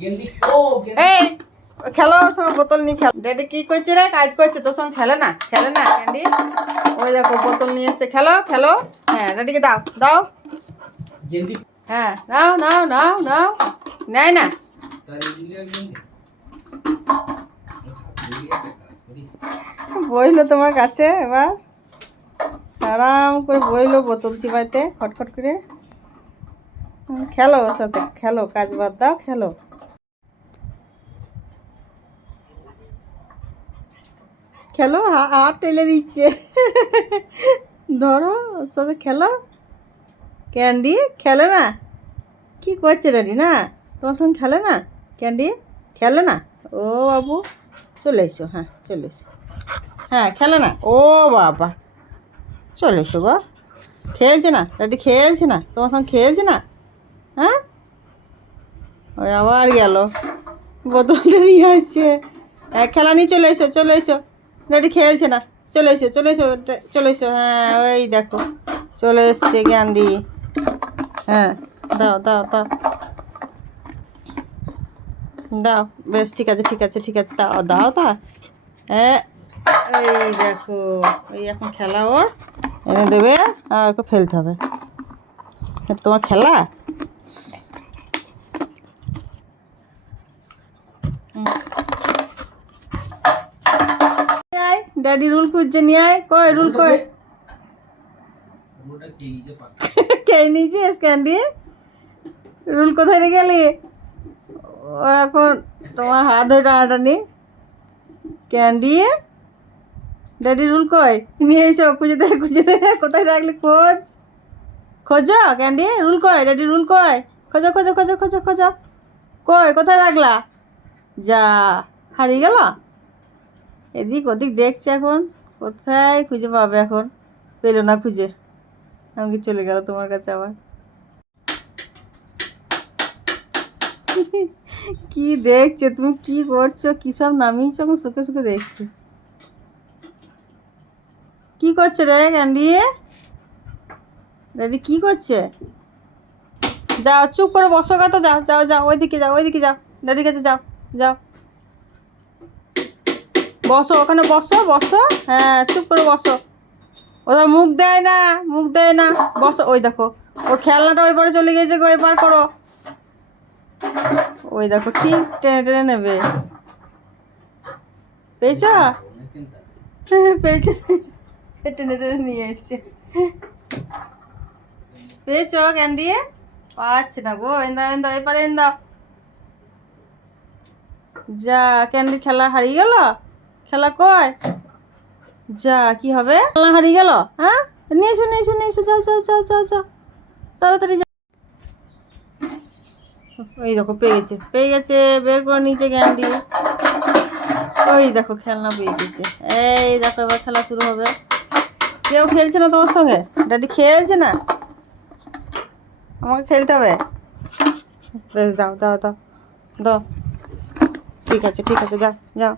এই খেলো ওর সঙ্গে বোতল নিয়ে খেলো। ড্যাডি কি করছে রে? কাজ করছে তোর সঙ্গে খেলে না? খেলে না ক্যান্ডি? ওই দেখো বোতল নিয়ে এসছে। খেলো খেলো। হ্যাঁ ড্যাডিকে দাও দাও। হ্যাঁ নাও নাও নাও নাও। নেয় না। বইলো তোমার কাছে এবার। আরাম করে বইলো বোতল চিবাইতে খটখট করে। খেলো ওর সাথে খেলো কাজ বাদ দাও খেলো। খেলো? হাত টেলে দিচ্ছে। ধরো ওর সাথে খেলো? ক্যান্ডি, খেলে না? কি করছে ড্যাডি, না? তোমার সঙ্গে খেলে না? ক্যান্ডি, খেলে না? ও বাবু, চলে এসো হ্যাঁ চলে এসো। হ্যাঁ খেলে না? ও বাবা, চলে এসো গো। খেলছে না? ড্যাডি খেলছে না? তোমার সঙ্গে খেলছে না? হ্যাঁ? ওই আবার গেল। বোতলটা নিয়ে আসছে। হ্যাঁ খেলা নিয়ে চলে এসো চলে এসো। ড্যাডি খেলছে না। চলে এসো চলে এসো চলে এসো। হ্যাঁ ওই দেখো, চলে এসছে গ্যান্ডি হ্যাঁ দাও দাও দাও। দাও, বেশ, ঠিক আছে ঠিক আছে ঠিক আছে, দাও দাও তা হ্যাঁ এই দেখো, এই এখন খেলা ওর। এনে দেবে, আর ওকে ফেলতে হবে। এটা তোমার খেলা? ড্যাডি রুল খুঁজছে নিয়ে আয় কই রুল কই ওটা কে নিজে নিয়েছিস ক্যান্ডি রুল কোথায় রেখে গেলি? ও এখন তোমার হাত ধরে টানাটা টানাটানি ক্যান্ডি ড্যাডি রুল কয়? নিয়ে এসো খুঁজে দে খুঁজে দে কোথায় রাখলি খোঁজ। খোঁজো ক্যান্ডি রুল কই ড্যাডি রুল কই খোঁজো খোঁজো খোঁজো খোঁজো খোঁজো। কই কোথায় রাখলা? যা হারিয়ে গেল? এদিক ওদিক দেখছে এখন। কোথায় খুঁজে পাবে এখন? পেল না খুঁজে। আমাকে চলে গেল তোমার কাছে আবার। কি দেখছে? তুমি কি করছ? কি সব নামিয়েছো এখন? সুখে সুখে দেখছে। কি করছে রে, ক্যান্ডি? ড্যাডি, কি করছে? যাও, চুপ করে বসো তো। যাও যাও যাও, ওইদিকে যাও ওইদিকে যাও। ড্যাডির কাছে যাও যাও। বসো, ওখানে বসো বসো। হ্যাঁ চুপ করে বসো। ওরা মুখ দেয় না, মুখ দেয় না। বসো, ওই দেখো, ওর খেলনাটা ওই পারে চলে গেছে গো ওই পার করো। ওই দেখো, ঠিক টেনে টেনে নেবে। পেয়েছে? পেয়েছে টেনে টেনে নিয়ে এসছে। পেয়েছ, ক্যান্ডি? পাচ্ছে না গো। এন্দা এন্দা, এপারে এন্দা। যা ক্যান্ডি খেলা হারিয়ে গেল? খেলা কয়? যা, কি হবে? খেলা হারিয়ে গেল? হ্যাঁ? নিয়ে এসো নিয়ে এসো নিয়ে এসো, যাও যাও যাও যাও যাও। তাড়াতাড়ি যাও ওই দেখো, পেয়ে গেছে পেয়ে গেছে, বের করে নিচে ক্যান্ডি ওই দেখো, খেলনা পেয়ে গেছে। এই দেখো, এবার খেলা শুরু হবে। কেউ খেলছে না তোমার সঙ্গে? ড্যাডি খেলছে না? আমাকে খেলতে হবে? বেশ, দাও দাও দাও দাও। ঠিক আছে ঠিক আছে যাও যাও।